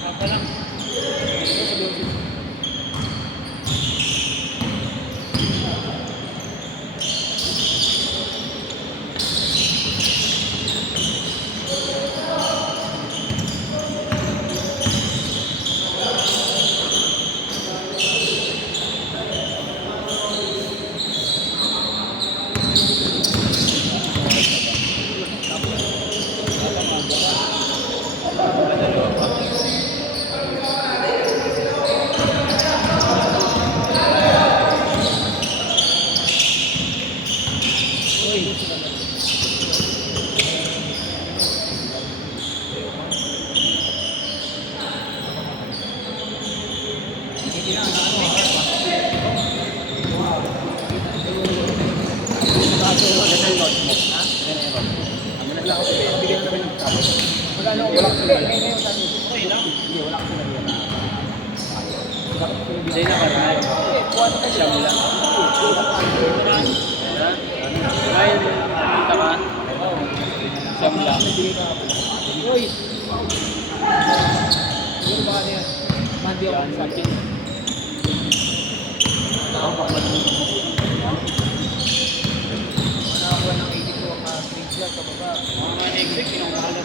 Papa lang. Hindi na karnal. Siyam lang. Dahil nakita ka. Siyam lang. Uy! Siguro baka niya. Mandi ako sa akin. Nakakuha ng 82 ang stage lang sa baba. Mga next kinukuha mo.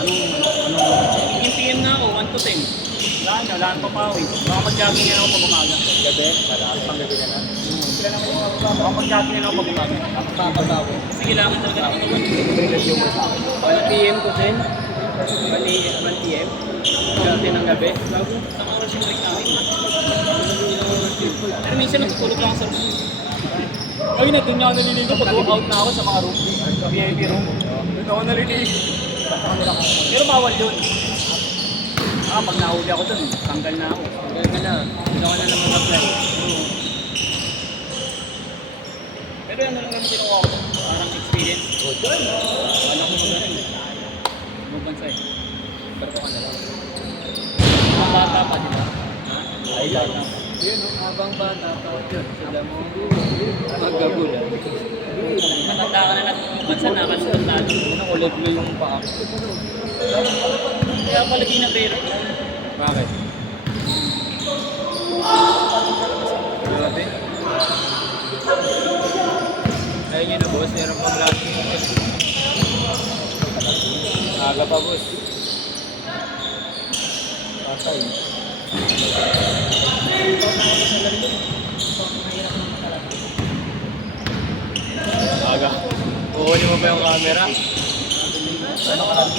Yung PM na ako, 1 to 10. Lahat pa pawis. Baka mag-jogging na ako pag umaga. Gabi? Pang gabi na lang. Baka mag-jogging na ako pag umaga. Kapapagawa. Kasi kailangan talaga ng katawan. 1 PM to 10. 1 PM. 10 ng gabi. Sa oras yung break namin. Pero minsan natutulog lang sa room. Ay, naging nga ako naliligo pag out na ako sa mga room. VIP room. Doon ako naliligo. Pero bawal yun. Pag nahuli ako dun, tanggal na ako. Tanggal ka na. Hindi ako na lang mag-apply. Pero yan na lang naman kinuha ko. Parang experience. Wala ko mag-rin. Magbansa eh. Pero ko ka na lang. Mga bata pa, di ba? Ha? Ay, bata. Yun, habang bata pa yun. Sila mo. Magagulan. Matanda ka na lang. Bansa nakasunod natin. Unang ulit mo yung paa. Kaya pala di na-pero. Bakit? Grabe. Ayun yun na boss, meron pang lagi. Aga pa boss. Patay. Aga. Kukunin mo ba yung camera? Ano ka lang?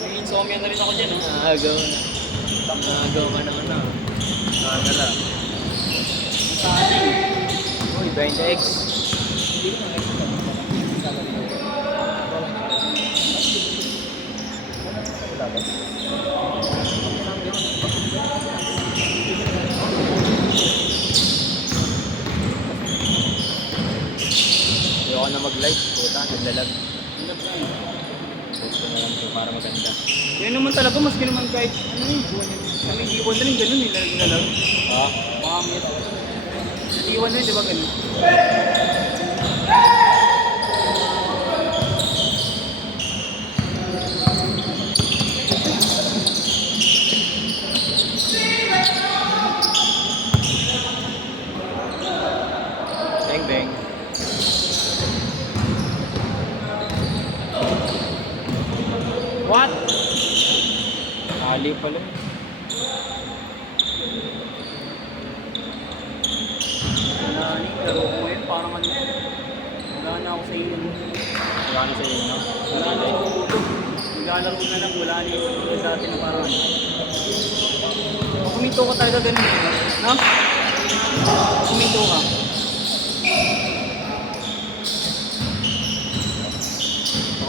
May insomnia na rin ako dyan, no? Agaw na. Agaw ka naman na. Camera. Saan? Uy, 20x. Hindi ko ayoko na mag-live. Puta, naglalag. Post ko na lang ito para maganda. Yan naman talaga, maski naman kahit ano eh. Kami iwan na rin ganun eh, lalag. Ha? Mami ito. Iwan na rin, di ba ganun? Bang bang. What? Ali pala. Wala ni, laro ko ngayon parang ano. Wala na ako sa iyo. Wala na sa iyo, no? Wala na yung tutulog. Naglalaro na lang, wala na yung tutulog dati na parang ano. Kuminto ka talaga ganun, no? Kuminto ka.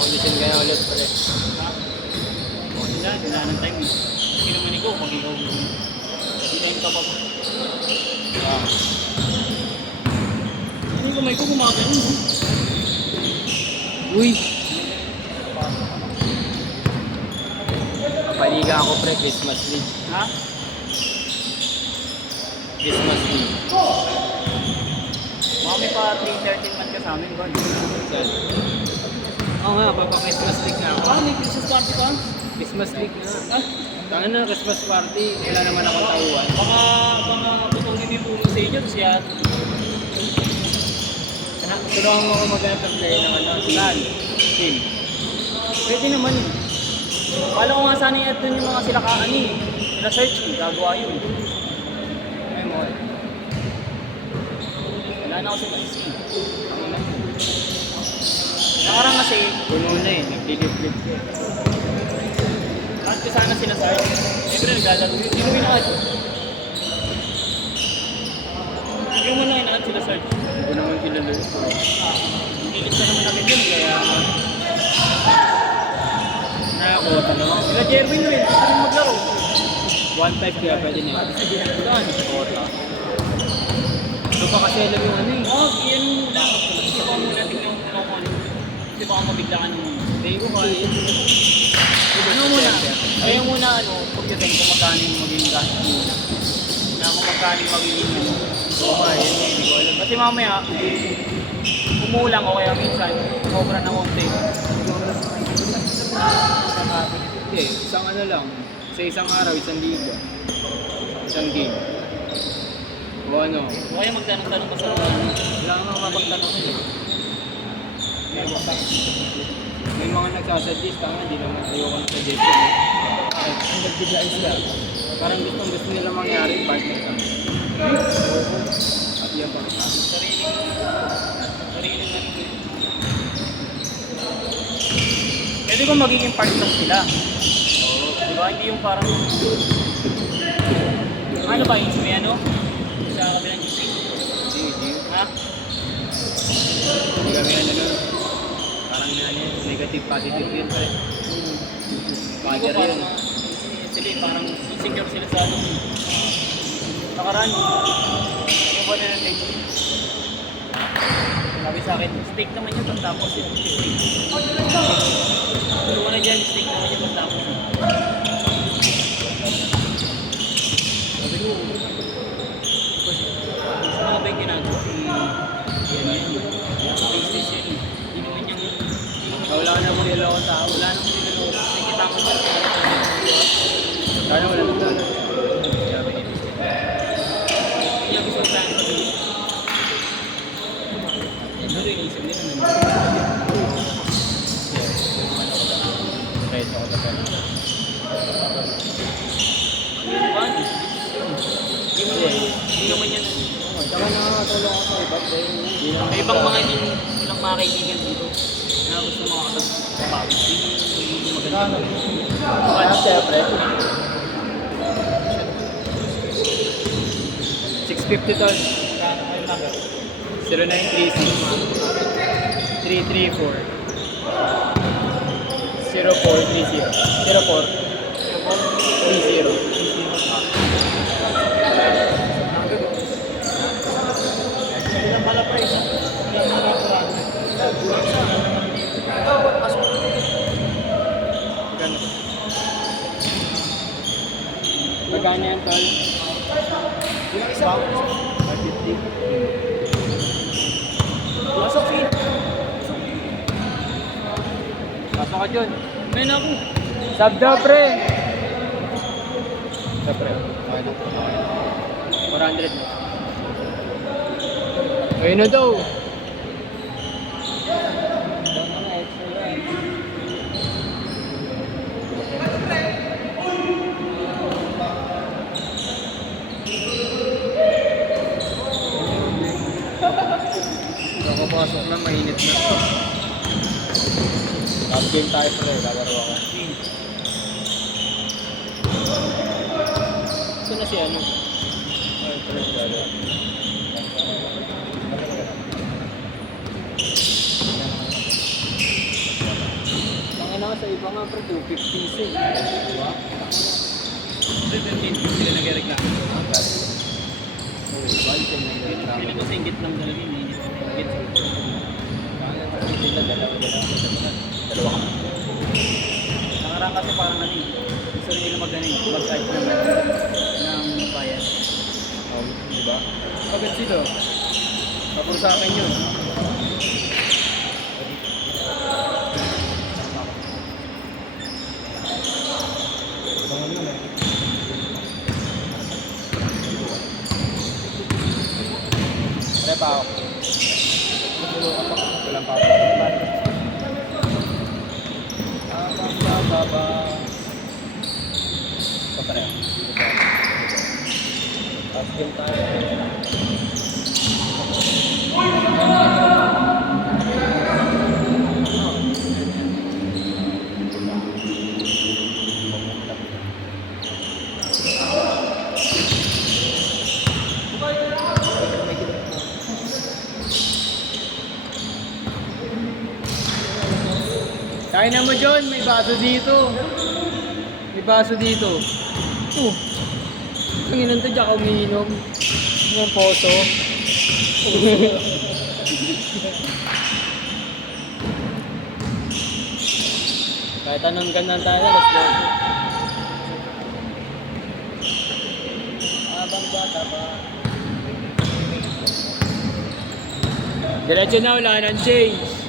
Condition kaya ulit pala. Wala ng time eh. Hindi naman ikaw, pag ikaw hindi time ka pa. Hindi ko may kumagano, no? Uy! Kapaliga ako pre, Christmas League. Ha? Christmas League. Mami pa 3-13 man ka sa amin, Gord. Saan? Oo nga, Christmas League na ako. May Christmas party pa? Christmas League na. Ah, Tangan na, Christmas party. Wala naman akong tauhan. baka putungin yung puno sa inyo, tapos yan. Tulungan mo ako mag-play ng ano, team. Pwede naman yun. Kala ko nga sana yung doon yung mga sila kaani. Sila search kung gagawa yun. Ay mo. Wala na ako sa PC. Nakarang kasi, Puno na eh, nagdidiplit ko eh. lahat ko sana sila search. Siyempre naglalaro yun. Sino minahal? Yung muna inaad sila search. Hindi ko naman kilala yun. Ilis na naman namin yun, kaya... Nakakuha ka naman. Sila Jerwin rin, gusto rin maglaro. 1-5 kaya pwede nila. Sige, doon. Kota. Ito pa kasi alam yung ano eh. Iyan mo muna. Isip ko muna, tingnan mo muna kung ano. Isip ko mabiglaan mo. Hindi ko kaya. Ano muna? Ayaw muna ano, pagdating kung magkano yung magiging gastos muna. Na kung magkano yung magiging ano. Oo nga, yan eh. Hindi ko alam. Kasi mamaya, umulang o kaya minsan, sobra ng konti. Hindi, isang ano lang. Sa isang araw, 1,000. Isang game. O ano. O kaya magtanong-tanong ka sa mga Wala nga mapagtanong eh. May mga nagsasuggest, tama, hindi naman ayoko ng suggestion eh. Ang nagbigay sila. Parang gusto nila mangyari, partner kami. At yan pa. sariling ano. Pwede kung magiging partner sila. Di ba? Hindi yung parang... Ano ba yung may ano? Sa kabilang GC? Hindi. Ha? Hindi kami ano nun. Parang ano, negative positive yun. Bagger yun. Sila parang insecure sila sa ano. Nakaraan. Ano ba na natin? Sabi sa akin, steak naman yun tapos yun. Steak. Tulungan na dyan, steak naman yun tapos. Sabi ko, sa mga ba yung ginagawa? Business yun eh. Hindi naman yung... Wala na mo nila akong tao. Wala naman yung ano, nakikita ko dyan. Kaya wala nang tao. Kaya gusto sa akin kasi ano rin, isip nila naman. Kahit ako na pala. Paano? Hindi naman yan. Saka nakakatulong ako sa iba. May ibang mga hindi lang mga kaibigan dito na gusto mga katagpapawis. Yun yung maganda. Kaya siyempre. 650 tol. 0936 334 0430 Ilang pala price? Magkano yan tol? Yung isa? 550. Pasok fee. Pasok ka dyan. May na ako. Sabda pre. Sa pre. Okay na. 400 na. Ayun na daw. Nakapasok na, mainit na. Top game tayo pre, lalaro ako. Ito na si ano. Ay, pre, lalaro. Tangin na sa iba nga pre, 250 sin. Diba? 17 sila nag-reklamo. Oh, bali kayo na yun. Feeling ko sa inggit lang talaga yun. Inggit. Sila dalawa. Nakaraan kasi parang ano eh. Gusto rin nila mag-type naman ng bayad. Oh, diba? Bakit sila? Kapag sa akin yun. Walang papa. Baba. Papareho. Tapos game tayo. Kaya na mo, John. May baso dito. May baso dito. Ang inan to, diyan ka umiinom. Ng poso. Kahit anong ganun tayo, mas logo. Habang bata pa. Diretso na, wala nang change.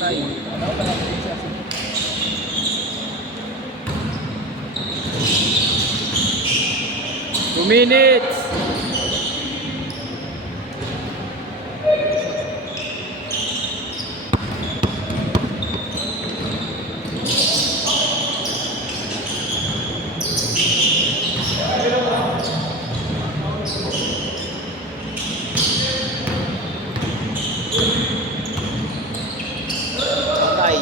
Patay. 2 minutes. Patay.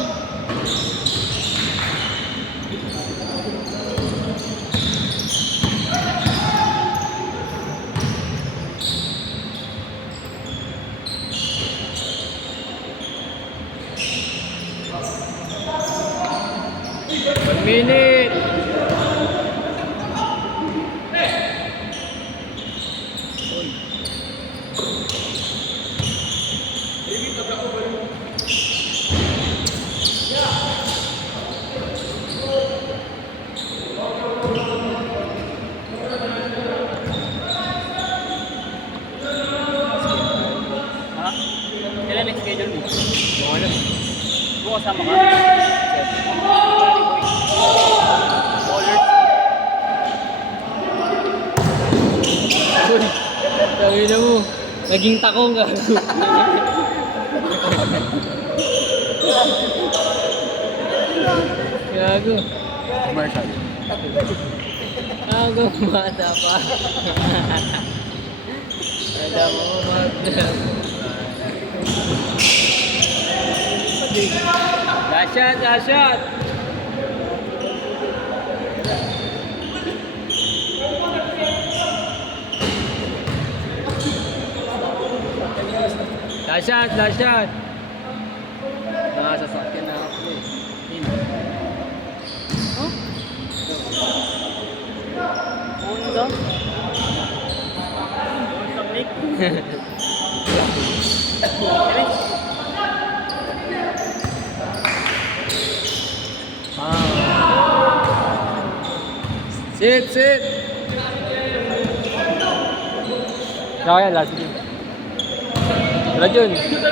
One minute. Ha? Kailan next schedule mo? Mga ano? Bukas sama ka? Ballers. Uy, sabi na mo, naging takong ka. Gago. Commercial. Gago, bata pa. Alam mo, mag-vlog. Last shot, last shot. Last shot, last shot. Nakasasakyan na ako eh. Huh? Honda? Nick? Sit, sit. Kaya, last game. Tara, Jun.